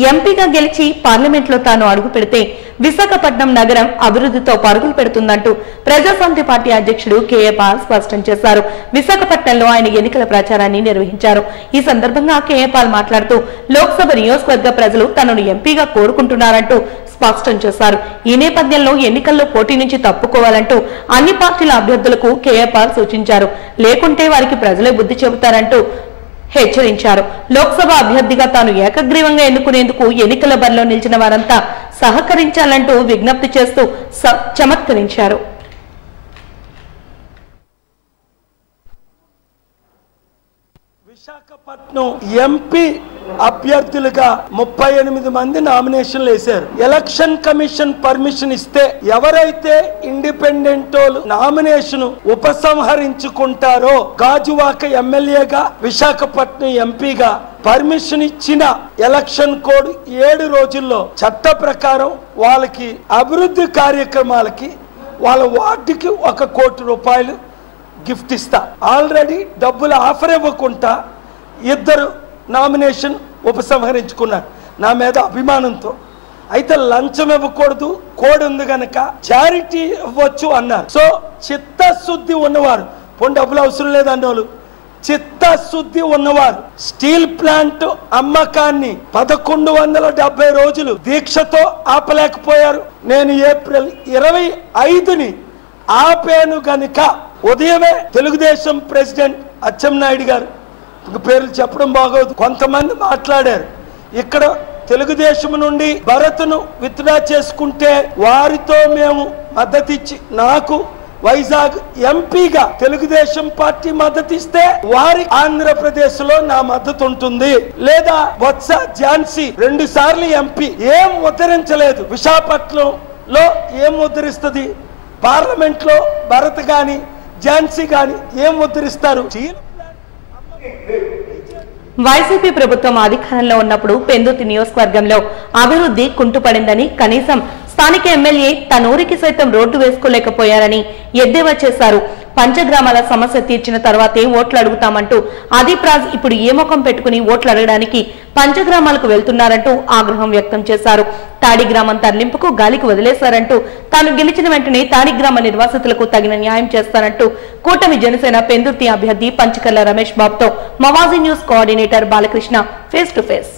ఎంపీగా గెలిచి పార్లమెంట్లో తాను అడుగు పెడితే విశాఖపట్నం నగరం అభివృద్ధితో పరుగులు పెడుతుందంటూ ప్రజాశాంతి పార్టీ అధ్యక్షుడు కేఏ పాల్ స్పష్టం చేశారు. విశాఖపట్నంలో ఆయన ఎన్నికల ప్రచారాన్ని నిర్వహించారు. ఈ సందర్భంగా కేఏ పాల్ మాట్లాడుతూ లోక్సభ నియోజకవర్గ ప్రజలు తనను ఎంపీగా కోరుకుంటున్నారంటూ స్పష్టం చేశారు. ఈ నేపథ్యంలో ఎన్నికల్లో పోటీ నుంచి తప్పుకోవాలంటూ అన్ని పార్టీల అభ్యర్థులకు కేఏ పాల్ సూచించారు. లేకుంటే వారికి ప్రజలే బుద్ధి చెబుతారంటూ హెచ్చరించారు. లోక్సభ అభ్యర్థిగా తాను ఏకగ్రీవంగా ఎన్నుకునేందుకు ఎన్నికల బరిలో నిలిచిన వారంతా సహకరించాలంటూ విజ్ఞప్తి చేస్తూ చమత్కరించారు. విశాఖపట్నం ఎంపీ అభ్యర్థులుగా 38 మంది నామినేషన్లు వేశారు. ఎలక్షన్ కమిషన్ పర్మిషన్ ఇస్తే ఎవరైతే ఇండిపెండెంట్ నామినేషన్ ఉపసంహరించుకుంటారో గాజువాక ఎమ్మెల్యేగా విశాఖపట్నం ఎంపీగా పర్మిషన్ ఇచ్చిన ఎలక్షన్ కోడ్ 7 రోజుల్లో చట్ట ప్రకారం వాళ్ళకి అభివృద్ధి కార్యక్రమాలకి వాళ్ళ వార్డుకి 1 కోటి రూపాయలు గిఫ్ట్ ఇస్తా. ఆల్రెడీ డబ్బులు ఆఫర్ ఇవ్వకుండా 2 నామినేషన్ ఉపసంహరించుకున్నారు నా మీద అభిమానంతో. అయితే లంచం ఇవ్వకూడదు, కోడ్ ఉంది గనక చారిటీ ఇవ్వచ్చు అన్నారు. సో చిత్తశుద్ధి ఉన్నవారు, పోనీ డబ్బులు అవసరం లేదన్నోళ్ళు చిత్తశుద్ధి ఉన్నవారు స్టీల్ ప్లాంట్ అమ్మకాన్ని 1170 రోజులు దీక్షతో ఆపలేకపోయారు. నేను ఏప్రిల్ 25ని ఆపాను గనుక ఉదయమే తెలుగుదేశం ప్రెసిడెంట్ అచ్చెన్నాయుడు గారు, పేర్లు చెప్పడం బాగోదు, కొంతమంది మాట్లాడారు. ఇక్కడ తెలుగుదేశం నుండి భరత్ను విత్డ్రా చేసుకుంటే వారితో మేము మద్దతు ఇచ్చి, నాకు వైజాగ్ ఎంపీగా తెలుగుదేశం పార్టీ మద్దతు ఇస్తే వారి ఆంధ్రప్రదేశ్ లో నా మద్దతు ఉంటుంది. లేదా బొత్స ఝాన్సీ 2 సార్లు ఎంపీ ఏం ఉద్ధరించలేదు. విశాఖపట్నంలో ఏం ఉద్ధరిస్తుంది? పార్లమెంట్ లో భరత్ గాని ఝాన్సీ గాని ఏం ఉద్ధరిస్తారు? వైసీపీ ప్రభుత్వం అధికారంలో ఉన్నప్పుడు పెందుర్తి నియోజకవర్గంలో అభివృద్ధి కుంటుపడిందని, కనీసం స్థానిక ఎమ్మెల్యే తనూరికి సైతం రోడ్డు వేసుకోలేకపోయారని ఎద్దేవా చేశారు. పంచగ్రామాల సమస్య తీర్చిన తర్వాతే ఓట్లు అడుగుతామంటూ అదీప్ రాజ్ ఇప్పుడు ఏ ముఖం పెట్టుకుని ఓట్లు అడగడానికి పంచగ్రామాలకు వెళ్తున్నారంటూ ఆగ్రహం వ్యక్తం చేశారు. తాడి గ్రామం తరలింపుకు గాలికి వదిలేశారంటూ, తాను గెలిచిన వెంటనే తాడి గ్రామ నిర్వాసితులకు తగిన న్యాయం చేస్తారంటూ కూటమి జనసేన పెందుర్తి అభ్యర్థి పంచకర్ల రమేష్ బాబుతో మవాజీ news coordinator Balakrishna face to face.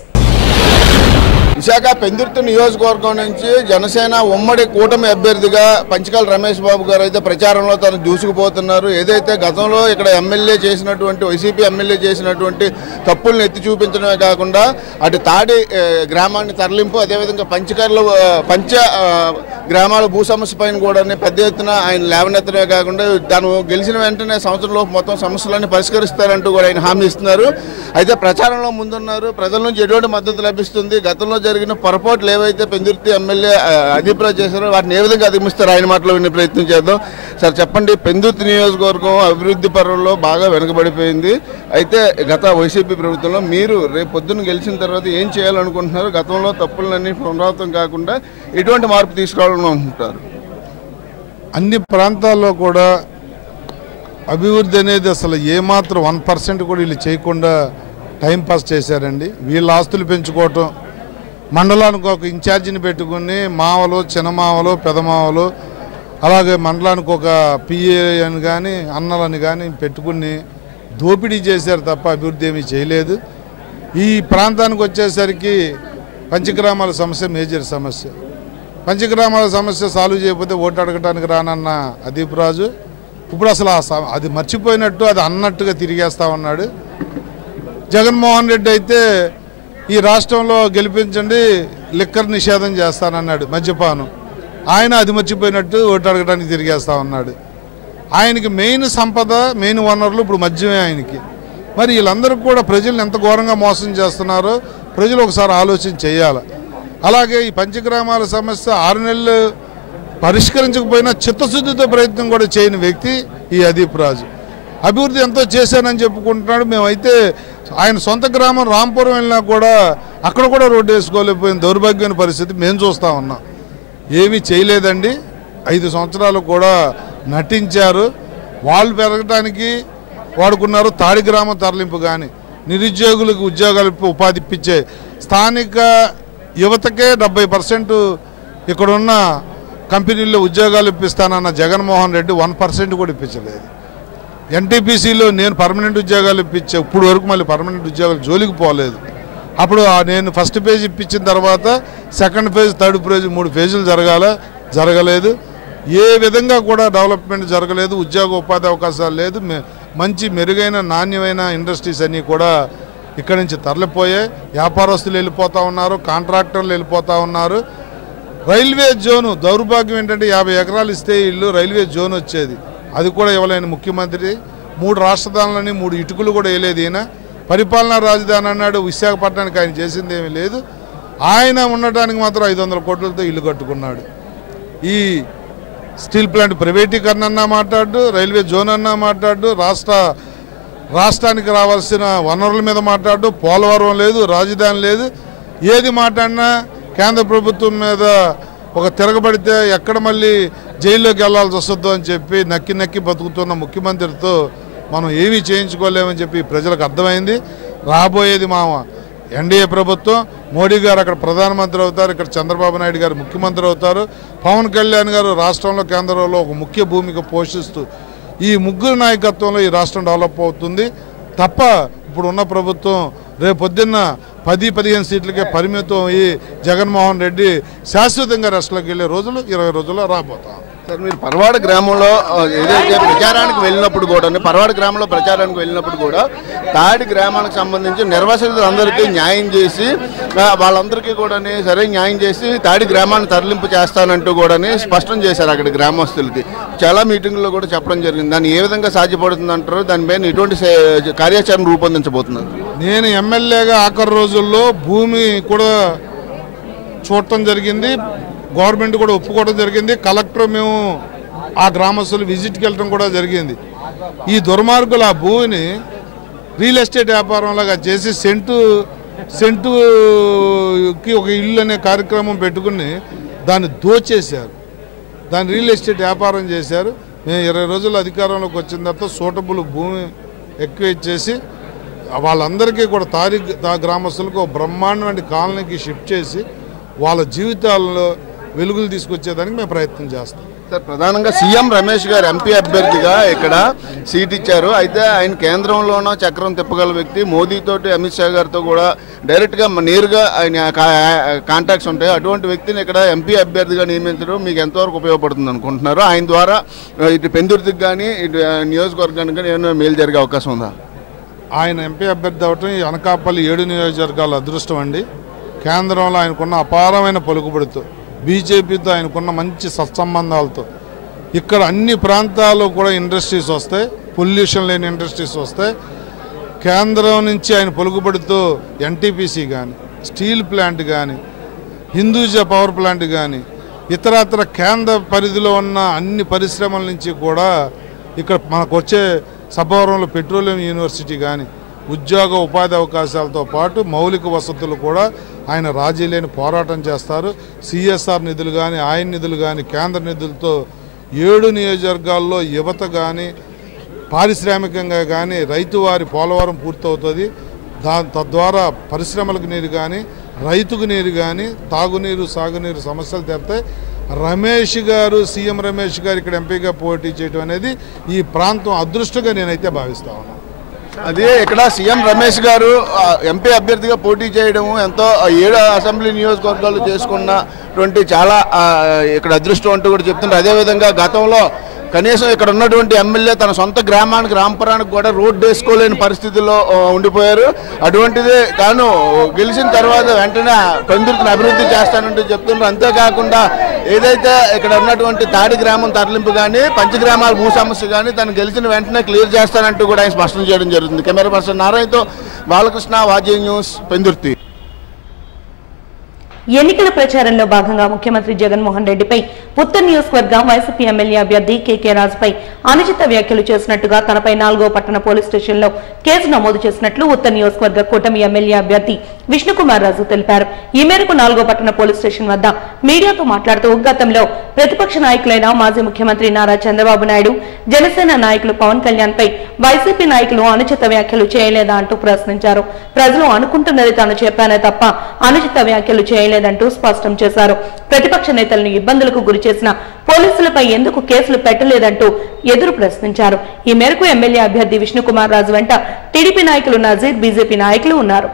Visakha Pendurthi నియోజకవర్గం నుంచి జనసేన ఉమ్మడి కూటమి అభ్యర్థిగా పంచకర్ల రమేష్ బాబు గారు అయితే ప్రచారంలో తను దూసుకుపోతున్నారు. ఏదైతే గతంలో ఇక్కడ ఎమ్మెల్యే చేసినటువంటి వైసీపీ ఎమ్మెల్యే చేసినటువంటి తప్పులను ఎత్తి చూపించడమే కాకుండా అటు తాడి గ్రామాన్ని తరలింపు, అదేవిధంగా పంచ గ్రామాల భూ సమస్య పైన కూడా పెద్ద ఎత్తున ఆయన లేవనెత్తడమే కాకుండా తాను గెలిచిన వెంటనే సంవత్సరంలో మొత్తం సమస్యలన్నీ పరిష్కరిస్తారంటూ కూడా ఆయన హామీ ఇస్తున్నారు. అయితే ప్రచారంలో ముందున్నారు. ప్రజల నుంచి ఎటువంటి మద్దతు లభిస్తుంది? గతంలో జరిగిన పొరపాట్లు ఏవైతే పెందుర్తి ఎమ్మెల్యే అదీప్ రాజ్ చేశారో వాటిని ఏ విధంగా అధిగమిస్తారు? ఆయన మాటలో వినే ప్రయత్నం చేద్దాం. సార్ చెప్పండి, పెందుర్తి నియోజకవర్గం అభివృద్ధి పరంలో బాగా వెనుకబడిపోయింది. అయితే గత వైసీపీ ప్రభుత్వంలో మీరు రేపు పొద్దున్న గెలిచిన తర్వాత ఏం చేయాలనుకుంటున్నారు? గతంలో తప్పులన్నీ పునరావృతం కాకుండా ఎటువంటి మార్పు తీసుకోవాలని అనుకుంటారు? అన్ని ప్రాంతాల్లో కూడా అభివృద్ధి అనేది అసలు ఏమాత్రం 1% కూడా వీళ్ళు చేయకుండా టైంపాస్ చేశారండి. వీళ్ళ ఆస్తులు పెంచుకోవటం, మండలానికి ఒక ఇన్ఛార్జిని పెట్టుకుని మావలు, చిన్నమావలు, పెదమావలు, అలాగే మండలానికి ఒక పిఏ అని కానీ అన్నలని కానీ పెట్టుకుని దోపిడీ చేశారు తప్ప అభివృద్ధి ఏమీ చేయలేదు. ఈ ప్రాంతానికి వచ్చేసరికి పంచగ్రామాల సమస్య మేజర్ సమస్య. పంచగ్రామాల సమస్య సాల్వ్ చేయకపోతే ఓటు అడగటానికి రానన్న అదీప్ రాజు ఇప్పుడు అసలు అది మర్చిపోయినట్టు, అది అన్నట్టుగా తిరిగేస్తా ఉన్నాడు. జగన్మోహన్ రెడ్డి అయితే ఈ రాష్ట్రంలో గెలిపించండి, లిక్కర్ నిషేధం చేస్తానన్నాడు, మద్యపానం. ఆయన అది మర్చిపోయినట్టు ఓటు అడగడానికి తిరిగేస్తా ఉన్నాడు. ఆయనకి మెయిన్ సంపద, మెయిన్ వనరులు ఇప్పుడు మద్యమే ఆయనకి. మరి వీళ్ళందరూ కూడా ప్రజలను ఎంత ఘోరంగా మోసం చేస్తున్నారో ప్రజలు ఒకసారి ఆలోచన చేయాలి. అలాగే ఈ పంచగ్రామాల సమస్య 6 నెలలు పరిష్కరించకపోయినా చిత్తశుద్ధితో ప్రయత్నం కూడా చేయని వ్యక్తి ఈ అదీప్ రాజు. అభివృద్ధి ఎంతో చేశానని చెప్పుకుంటున్నాడు. మేమైతే ఆయన సొంత గ్రామం రాంపురం వెళ్ళినా కూడా అక్కడ కూడా రోడ్డు వేసుకోలేకపోయిన దౌర్భాగ్యమైన పరిస్థితి మేము చూస్తూ ఉన్నాం. ఏమీ చేయలేదండి. 5 సంవత్సరాలు కూడా నటించారు. వాళ్ళు పెరగడానికి వాడుకున్నారు. తాడి గ్రామం తరలింపు కానీ, నిరుద్యోగులకు ఉద్యోగాలు ఉపాధి ఇప్పించే స్థానిక యువతకే 70% ఇక్కడున్న కంపెనీల్లో ఉద్యోగాలు ఇప్పిస్తానన్న జగన్మోహన్ రెడ్డి 1% కూడా ఇప్పించలేదు. ఎన్టీపీసీలో నేను పర్మనెంట్ ఉద్యోగాలు ఇప్పించా, ఇప్పుడు వరకు మళ్ళీ పర్మనెంట్ ఉద్యోగాలు జోలికి పోలేదు. అప్పుడు నేను ఫస్ట్ ఫేజ్ ఇప్పించిన తర్వాత సెకండ్ ఫేజ్, థర్డ్ ఫేజ్, 3 ఫేజులు జరగలేదు. ఏ విధంగా కూడా డెవలప్మెంట్ జరగలేదు. ఉద్యోగ ఉపాధి అవకాశాలు లేదు. మంచి మెరుగైన నాణ్యమైన ఇండస్ట్రీస్ అన్నీ కూడా ఇక్కడి నుంచి తరలిపోయాయి. వ్యాపారస్తులు వెళ్ళిపోతూ ఉన్నారు, కాంట్రాక్టర్లు వెళ్ళిపోతూ ఉన్నారు. రైల్వే జోను దౌర్భాగ్యం ఏంటంటే 50 ఎకరాలు ఇస్తే ఇల్లు రైల్వే జోన్ వచ్చేది, అది కూడా ఇవ్వలేని ముఖ్యమంత్రి. 3 రాష్ట్రధానులని 3 ఇటుకలు కూడా వేయలేదు. ఈయన పరిపాలనా రాజధాని అన్నాడు. విశాఖపట్నానికి ఆయన చేసింది ఏమీ లేదు. ఆయన ఉండటానికి మాత్రం 500 కోట్లతో ఇల్లు కట్టుకున్నాడు. ఈ స్టీల్ ప్లాంట్ ప్రైవేటీకరణ అన్నా మాట్లాడు, రైల్వే జోన్ అన్నా మాట్లాడు, రాష్ట్రానికి రావాల్సిన వనరుల మీద మాట్లాడు, పోలవరం లేదు, రాజధాని లేదు. ఏది మాట్లాడినా కేంద్ర ప్రభుత్వం మీద ఒక తిరగబడితే ఎక్కడ మళ్ళీ జైల్లోకి వెళ్లాల్సి వస్తుందో అని చెప్పి నక్కి బతుకుతున్న ముఖ్యమంత్రితో మనం ఏమీ చేయించుకోలేమని చెప్పి ప్రజలకు అర్థమైంది. రాబోయేది మా ఎన్డీఏ ప్రభుత్వం. మోడీ గారు అక్కడ ప్రధానమంత్రి అవుతారు, ఇక్కడ చంద్రబాబు నాయుడు గారు ముఖ్యమంత్రి అవుతారు. పవన్ కళ్యాణ్ గారు రాష్ట్రంలో, కేంద్రంలో ఒక ముఖ్య భూమిక పోషిస్తూ ఈ ముగ్గురు నాయకత్వంలో ఈ రాష్ట్రం డెవలప్ అవుతుంది. తప్ప ఇప్పుడున్న ప్రభుత్వం రేపొద్దున్న 10-15 సీట్లకే పరిమితం అయ్యి జగన్మోహన్ రెడ్డి శాశ్వతంగా రెస్ట్లోకి వెళ్ళే రోజులు 20 రోజుల్లో రాబోతాం. సార్, మీరు పరవాడ గ్రామంలో ఏదైతే ప్రచారానికి వెళ్ళినప్పుడు కూడా పరవాడ గ్రామంలో ప్రచారానికి వెళ్ళినప్పుడు కూడా తాడి గ్రామానికి సంబంధించి నిర్వాసితులందరికీ న్యాయం చేసి వాళ్ళందరికీ కూడా సరైన న్యాయం చేసి తాడి గ్రామాన్ని తరలింపు చేస్తానంటూ కూడా స్పష్టం చేశారు అక్కడ గ్రామస్తులకి. చాలా మీటింగుల్లో కూడా చెప్పడం జరిగింది. దాన్ని ఏ విధంగా సాధ్యపడుతుంది అంటారు? దానిపైన ఎటువంటి కార్యాచరణ రూపొందించబోతున్నారు? నేను ఎమ్మెల్యేగా ఆఖరి రోజుల్లో భూమి కూడా చూడటం జరిగింది, గవర్నమెంట్ కూడా ఒప్పుకోవడం జరిగింది, కలెక్టర్ మేము ఆ గ్రామస్తులు విజిట్కి వెళ్ళడం కూడా జరిగింది. ఈ దుర్మార్గులు ఆ భూమిని రియల్ ఎస్టేట్ వ్యాపారంలాగా చేసి సెంటుకి ఒక ఇల్లు అనే కార్యక్రమం పెట్టుకుని దాన్ని దోచేశారు, దాన్ని రియల్ ఎస్టేట్ వ్యాపారం చేశారు. మేము 20 రోజులు అధికారంలోకి వచ్చిన తర్వాత సూటబుల్ భూమి ఎక్వేట్ చేసి వాళ్ళందరికీ కూడా గ్రామస్తులకు బ్రహ్మాండమైన కాలనీకి షిఫ్ట్ చేసి వాళ్ళ జీవితాల్లో వెలుగులు తీసుకొచ్చేదానికి మేము ప్రయత్నం చేస్తాం. సార్, ప్రధానంగా సీఎం రమేష్ గారు ఎంపీ అభ్యర్థిగా ఇక్కడ సీట్ ఇచ్చారు. అయితే ఆయన కేంద్రంలోనో చక్రం తిప్పగల వ్యక్తి. మోదీతోటి, అమిత్ షా గారితో కూడా డైరెక్ట్గా నేరుగా ఆయన కాంటాక్ట్స్ ఉంటాయి. అటువంటి వ్యక్తిని ఇక్కడ ఎంపీ అభ్యర్థిగా నియమించడం మీకు ఎంతవరకు ఉపయోగపడుతుంది అనుకుంటున్నారు? ఆయన ద్వారా ఇటు పెందుర్తికి కానీ ఇటు నియోజకవర్గానికి కానీ ఏమైనా మేలు జరిగే అవకాశం ఉందా? ఆయన ఎంపీ అభ్యర్థి అవటం ఈ అనకాపల్లి 7 నియోజకవర్గాల అదృష్టం అండి. కేంద్రంలో ఆయనకున్న అపారమైన పలుకుబడితో, బీజేపీతో ఆయనకున్న మంచి సత్సంబంధాలతో ఇక్కడ అన్ని ప్రాంతాల్లో కూడా ఇండస్ట్రీస్ వస్తాయి, పొల్యూషన్ లేని ఇండస్ట్రీస్ వస్తాయి. కేంద్రం నుంచి ఆయన పలుకుబడితో ఎన్టీపీసీ కానీ, స్టీల్ ప్లాంట్ కానీ, హిందూజా పవర్ ప్లాంట్ కానీ, ఇతరత్ర కేంద్ర పరిధిలో ఉన్న అన్ని పరిశ్రమల నుంచి కూడా ఇక్కడ మనకు వచ్చే సభవరంలో పెట్రోలియం యూనివర్సిటీ కానీ ఉద్యోగ ఉపాధి అవకాశాలతో పాటు మౌలిక వసతులు కూడా ఆయన రాజీ లేని పోరాటం చేస్తారు. సిఎస్ఆర్ నిధులు కానీ, ఆయన నిధులు కానీ, కేంద్ర నిధులతో 7 నియోజకవర్గాల్లో యువత కానీ, పారిశ్రామికంగా కానీ రైతువారి పోలవరం పూర్తవుతుంది. తద్వారా పరిశ్రమలకు నీరు కానీ, రైతుకు నీరు కానీ, తాగునీరు సాగునీరు సమస్యలు తీరుతాయి. రమేష్ గారు, సీఎం రమేష్ గారు ఇక్కడ ఎంపీగా పోటీ చేయడం అనేది ఈ ప్రాంతం అదృష్టంగా నేనైతే భావిస్తా ఉన్నాను. అదే ఇక్కడ సీఎం రమేష్ గారు ఎంపీ అభ్యర్థిగా పోటీ చేయడం ఎంతో 7 అసెంబ్లీ నియోజకవర్గాలు చేసుకున్నటువంటి చాలా ఇక్కడ అదృష్టం అంటూ కూడా చెప్తున్నారు. అదేవిధంగా గతంలో కనీసం ఇక్కడ ఉన్నటువంటి ఎమ్మెల్యే తన సొంత గ్రామానికి, రాంపురానికి కూడా రోడ్డు వేసుకోలేని పరిస్థితుల్లో ఉండిపోయారు. అటువంటిది తాను గెలిచిన తర్వాత వెంటనే పెందుర్తిని అభివృద్ధి చేస్తానంటూ చెప్తున్నారు. అంతేకాకుండా ఏదైతే ఇక్కడ ఉన్నటువంటి తాడి గ్రామం తరలింపు కానీ, పంచగ్రామాల భూ సమస్య కానీ తను గెలిచిన వెంటనే క్లియర్ చేస్తానంటూ కూడా ఆయన స్పష్టం చేయడం జరుగుతుంది. కెమెరా పర్సన్ నారాయణతో బాలకృష్ణ, వాజీ న్యూస్, పెందుర్తి. ఎన్నికల ప్రచారంలో భాగంగా ముఖ్యమంత్రి జగన్మోహన్ రెడ్డిపై ఉత్తర్ నియోజకవర్గం వైసీపీ ఎమ్మెల్యే అభ్యర్థి కేకే రాజుపై అనుచిత వ్యాఖ్యలు చేసినట్టుగా తనపై 4వ పట్టణ పోలీస్ స్టేషన్లో కేసు నమోదు చేసినట్లు ఉత్తర్ నియోజకవర్గ కూటమి ఎమ్మెల్యే అభ్యర్థి విష్ణుకుమార్ రాజు తెలిపారు. ఈ మేరకు 4వ పట్టణ పోలీస్ స్టేషన్ వద్ద మీడియాతో మాట్లాడుతూ గతంలో ప్రతిపక్ష నాయకులైన మాజీ ముఖ్యమంత్రి నారా చంద్రబాబు నాయుడు, జనసేన నాయకులు పవన్ కళ్యాణ్ పై వైసీపీ నాయకులు అనుచిత వ్యాఖ్యలు చేయలేదా అంటూ ప్రశ్నించారు. ప్రజలు అనుకుంటున్నది తాను చెప్పానే తప్ప అనుచిత వ్యాఖ్యలు చేయలేదంటూ స్పష్టం చేశారు. ప్రతిపక్ష నేతలను ఇబ్బందులకు గురి చేసిన పోలీసులపై ఎందుకు కేసులు పెట్టలేదంటూ ఎదురు ప్రశ్నించారు. ఈ మేరకు ఎమ్మెల్యే అభ్యర్థి విష్ణుకుమార్ రాజు వెంట టీడీపీ నాయకులు నజీర్, బీజేపీ నాయకులు ఉన్నారు.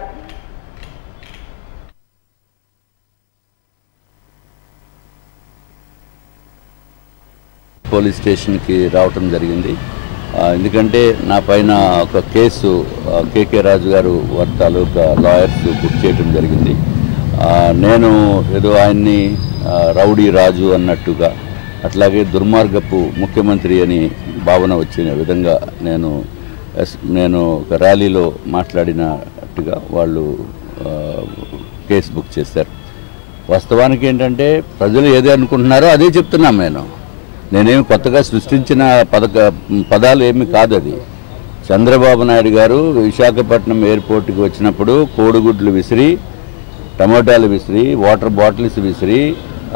పోలీస్ స్టేషన్కి రావటం జరిగింది. ఎందుకంటే నా పైన ఒక కేసు కేకే రాజు గారు వారి తాలూకా లాయర్స్ బుక్ చేయడం జరిగింది. నేను ఏదో ఆయన్ని రౌడీ రాజు అన్నట్టుగా, అట్లాగే దుర్మార్గపు ముఖ్యమంత్రి అని భావన వచ్చిన విధంగా నేను ఒక ర్యాలీలో మాట్లాడినట్టుగా వాళ్ళు కేసు బుక్ చేశారు. వాస్తవానికి ఏంటంటే ప్రజలు ఏది అనుకుంటున్నారో అదే చెప్తున్నాను. నేనేమి కొత్తగా సృష్టించిన పదాలు ఏమి కాదు. అది చంద్రబాబు నాయుడు గారు విశాఖపట్నం ఎయిర్పోర్ట్కి వచ్చినప్పుడు కోడిగుడ్లు విసిరి, టమోటాలు విసిరి, వాటర్ బాటిల్స్ విసిరి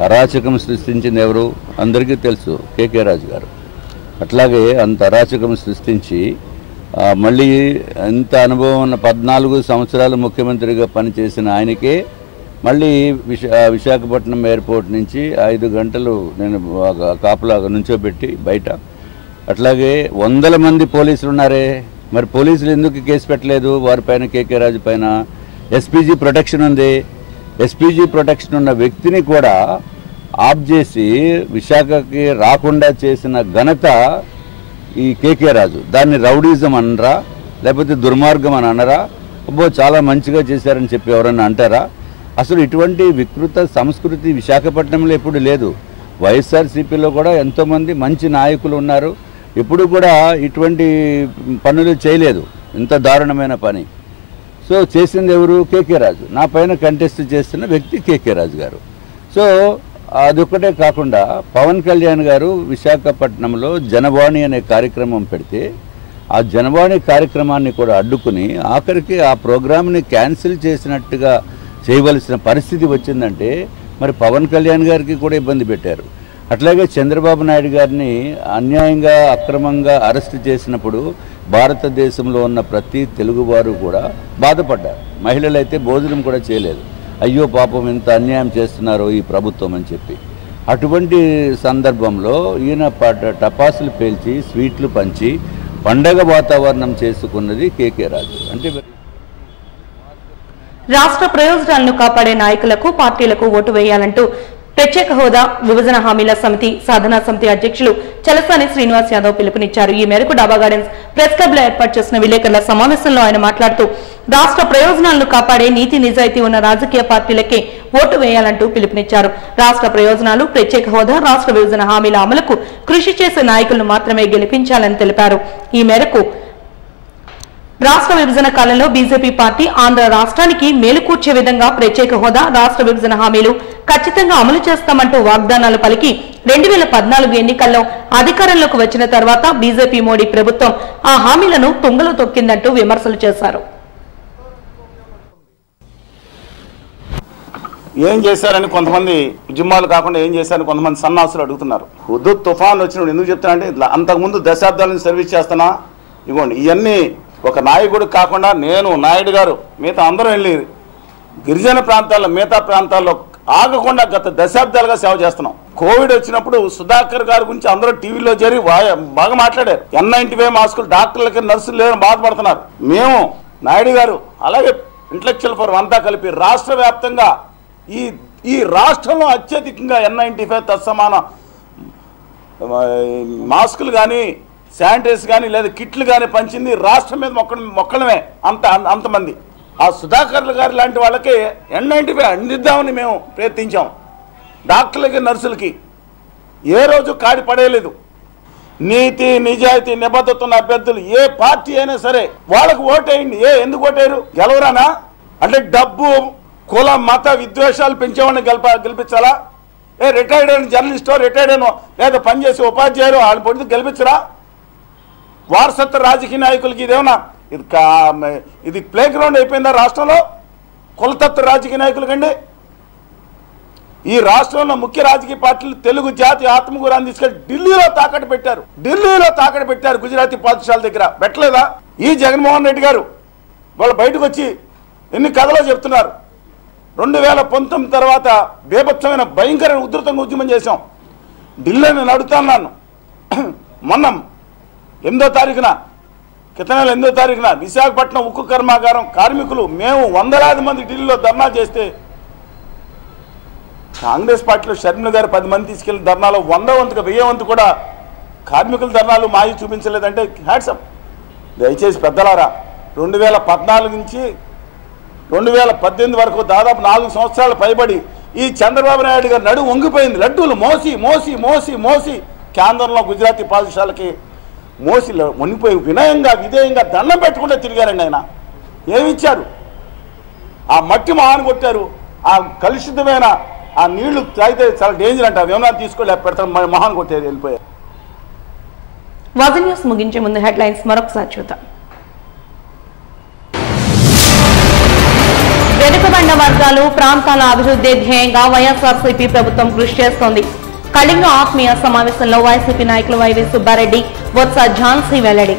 అరాచకం సృష్టించింది ఎవరు? అందరికీ తెలుసు, కేకే రాజు గారు. అట్లాగే అంత అరాచకం సృష్టించి మళ్ళీ ఎంత అనుభవం ఉన్న 14 సంవత్సరాలు ముఖ్యమంత్రిగా పనిచేసిన ఆయనకే మళ్ళీ విశాఖపట్నం ఎయిర్పోర్ట్ నుంచి 5 గంటలు నేను కాపులాగా నుంచోబెట్టి బయట, అట్లాగే 100 మంది పోలీసులు ఉన్నారే, మరి పోలీసులు ఎందుకు కేసు పెట్టలేదు వారిపైన, కేకే రాజు పైన? ఎస్పీజీ ప్రొటెక్షన్ ఉంది. ఎస్పీజీ ప్రొటెక్షన్ ఉన్న వ్యక్తిని కూడా ఆఫ్ చేసి విశాఖకి రాకుండా చేసిన ఘనత ఈ కేకే రాజు. దాన్ని రౌడీజం అనరా, లేకపోతే దుర్మార్గం అని అనరా? అబ్బో చాలా మంచిగా చేశారని చెప్పి ఎవరన్నా అంటారా? అసలు ఇటువంటి వికృత సంస్కృతి విశాఖపట్నంలో ఎప్పుడు లేదు. వైఎస్ఆర్సీపీలో కూడా ఎంతోమంది మంచి నాయకులు ఉన్నారు, ఎప్పుడు కూడా ఇటువంటి పనులు చేయలేదు, ఇంత దారుణమైన పని. సో చేసింది ఎవరు? కేకే రాజు. నా పైన కంటెస్ట్ చేస్తున్న వ్యక్తి కేకే రాజు గారు. సో అదొక్కటే కాకుండా పవన్ కళ్యాణ్ గారు విశాఖపట్నంలో జనవాణి అనే కార్యక్రమం పెడితే ఆ జనవాణి కార్యక్రమాన్ని కూడా అడ్డుకుని ఆఖరికి ఆ ప్రోగ్రామ్ని క్యాన్సిల్ చేసినట్టుగా చేయవలసిన పరిస్థితి వచ్చిందంటే మరి పవన్ కళ్యాణ్ గారికి కూడా ఇబ్బంది పెట్టారు. అట్లాగే చంద్రబాబు నాయుడు గారిని అన్యాయంగా అక్రమంగా అరెస్ట్ చేసినప్పుడు భారతదేశంలో ఉన్న ప్రతి తెలుగువారు కూడా బాధపడ్డారు. మహిళలు అయితే భోజనం కూడా చేయలేదు. అయ్యో పాపం ఇంత అన్యాయం చేస్తున్నారు ఈ ప్రభుత్వం అని చెప్పి. అటువంటి సందర్భంలో ఈయన టపాసులు పేల్చి స్వీట్లు పంచి పండగ వాతావరణం చేసుకున్నది కేకే రాజు. అంటే రాష్ట్ర ప్రయోజనాలను కాపాడే నాయకులకు, పార్టీలకు ఓటు వేయాలంటూ ప్రత్యేక హోదా విభజన హామీల సమితి సాధనా సమితి అధ్యక్షులు చలసాని శ్రీనివాస్ యాదవ్ పిలుపునిచ్చారు. ఈ మేరకు డాబా గార్డెన్స్ ప్రెస్ క్లబ్ లో ఏర్పాటు చేసిన విలేకరుల సమావేశంలో ఆయన మాట్లాడుతూ రాష్ట్ర ప్రయోజనాలను కాపాడే నీతి నిజాయితీ ఉన్న రాజకీయ పార్టీలకే ఓటు వేయాలంటూ పిలుపునిచ్చారు. రాష్ట్ర ప్రయోజనాలు, ప్రత్యేక హోదా, రాష్ట్ర విభజన హామీల అమలుకు కృషి చేసే నాయకులను మాత్రమే గెలిపించాలని తెలిపారు. ఈ మేరకు రాష్ట్ర విభజన కాలంలో బీజేపీ పార్టీ ఆంధ్ర రాష్ట్రానికి మేలు కూర్చే విధంగా ప్రత్యేక హోదా, రాష్ట్ర విభజన హామీలు ఖచ్చితంగా అమలు చేస్తామంటూ వాగ్దానాలు పలికి 2014 ఎన్నికల్లో అధికారంలోకి వచ్చిన తర్వాత బీజేపీ మోడీ ప్రభుత్వం ఆ హామీలను తుంగలో తొక్కిందంటూ విమర్శలు చేశారు. ఏం చేశారని కొంతమంది ఉద్యమాలు కాకుండా ఏం చేశారని కొంతమంది సన్నాసులు అడుగుతున్నారు. హుదూద్ తుఫాన్ వచ్చినప్పుడు ఎందుకు చెప్తానంటే ఇట్లా అంతకుముందు దశాబ్దాల నుంచి సర్వీస్ చేస్తున్నా, ఇవ్వండి ఇవన్నీ ఒక నాయకుడు కాకుండా నేను, నాయుడు గారు, మిగతా అందరం వెళ్ళి గిరిజన ప్రాంతాల్లో, మిగతా ప్రాంతాల్లో ఆగకుండా గత దశాబ్దాలుగా సేవ చేస్తున్నాం. కోవిడ్ వచ్చినప్పుడు సుధాకర్ గారి గురించి అందరూ టీవీలో చేరి బాగా మాట్లాడారు. N95 మాస్కులు డాక్టర్లకి, నర్సులు లేదని బాధపడుతున్నారు. మేము, నాయుడు గారు, అలాగే ఇంటలెక్చువల్ ఫోరం అంతా కలిపి రాష్ట్ర వ్యాప్తంగా ఈ రాష్ట్రంలో అత్యధికంగా N95 తత్సమాన మాస్కులు కానీ, శానిటైజర్స్ కానీ లేదా కిట్లు కానీ పంచింది రాష్ట్రం మీద మొక్కడమే అంతమంది. ఆ సుధాకర్ గారు లాంటి వాళ్ళకి N95 అందిద్దామని మేము ప్రయత్నించాం. డాక్టర్లకి, నర్సులకి ఏ రోజు కాడి పడేయలేదు. నీతి నిజాయితీ నిబద్ధత ఉన్న అభ్యర్థులు ఏ పార్టీ అయినా సరే వాళ్ళకు ఓటేయండి. ఎందుకు ఓటేయరు? గెలవరానా? అంటే డబ్బు, కుల, మత విద్వేషాలు పెంచేవాడిని గెలిపించాలా? రిటైర్డ్ అయిన జర్నలిస్టో, రిటైర్డ్ అయిన లేదా పనిచేసే ఉపాధ్యాయులు వాళ్ళని పొడితే గెలిపించరా? వారసత్వ రాజకీయ నాయకులకి ఇదేమన్నా ఇది ప్లే గ్రౌండ్ అయిపోయిందా రాష్ట్రంలో? కులతత్వ రాజకీయ నాయకులకండి. ఈ రాష్ట్రంలో ముఖ్య రాజకీయ పార్టీలు తెలుగు జాతి ఆత్మగౌరవాన్ని తీసుకెళ్లి ఢిల్లీలో తాకట్టు పెట్టారు. గుజరాతీ పాఠశాల దగ్గర పెట్టలేదా? ఈ జగన్మోహన్ రెడ్డి గారు వాళ్ళు బయటకు వచ్చి ఎన్ని కథలో చెప్తున్నారు. 2019 తర్వాత బేభత్సమైన భయంకరమైన ఉధృతంగా ఉద్యమం చేశాం. ఢిల్లీని నడుతున్నాను. మొన్న 8వ తారీఖున, క్రితం నెల 8వ తారీఖున విశాఖపట్నం ఉక్కు కర్మాగారం కార్మికులు మేము 100,000 మంది ఢిల్లీలో ధర్నా చేస్తే కాంగ్రెస్ పార్టీలో షర్మిల గారు 10 మంది తీసుకెళ్లిన ధర్నాలో 100 వంతుగా 1000 వంతు కూడా కార్మికుల ధర్నాలు మాయి చూపించలేదంటే హ్యాట్సప్. దయచేసి పెద్దలారా, 2014 నుంచి 2018 వరకు దాదాపు 4 సంవత్సరాలు పైబడి ఈ చంద్రబాబు నాయుడు గారు నడుము వంగిపోయింది. లడ్డూలు మోసి మోసి మోసి మోసి కేంద్రంలో గుజరాతీ పాఠశాలకి మోసి వంగిపోయి వినయంగా విధేయంగా దండం పెట్టుకుంటే తిరిగారండి. ఆయన ఏమిచ్చారు? ఆ మట్టి మహాన్ కొట్టారు. ఆ కలుషితమైన ఆ నీళ్లు తాగితే చాలా డేంజర్ అంట. ఏమన్నా తీసుకోలే పెడతాం, మహాన్ కొట్టేది వెళ్ళిపోయారు. వాజీ న్యూస్ ముగించే ముందు హెడ్లైన్స్ మరొకసారి చూద్దాం. వెనుకబడిన వర్గాలు, ప్రాంతాల అభివృద్ధి ధ్యేయంగా వైఎస్ఆర్సీపీ ప్రభుత్వం కృషి చేస్తోంది. కళింగ ఆత్మీయ సమావేశంలో వైసీపీ నాయకులు వైవి సుబ్బారెడ్డి, బొత్స ఝాన్సీ వెల్లడి.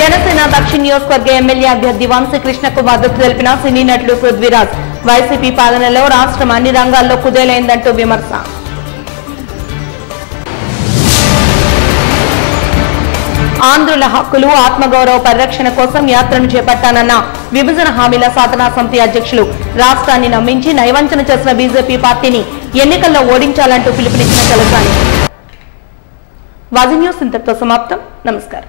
జనసేన దక్షిణ నియోజకవర్గ ఎమ్మెల్యే అభ్యర్థి వంశీకృష్ణకు మద్దతు తెలిపిన సినీ నటుడు పృథ్వీరాజ్. వైసీపీ పాలనలో రాష్ట్రం అన్ని రంగాల్లో కుదేలైందంటూ విమర్శ. ఆంధ్రుల హక్కులు ఆత్మగౌరవ పరిరక్షణ కోసం యాత్రను చేపట్టానన్న విభజన హామీల సాధనా సమితి అధ్యక్షులు రాష్ట్రాన్ని నమ్మించి నయవంచన చేసిన బీజేపీ పార్టీని ఎన్నికల్లో ఓడించాలంటూ పిలుపునిచ్చిన తలసాని. వాజీ న్యూస్ ఇంతటితో సమాప్తం. నమస్కారం.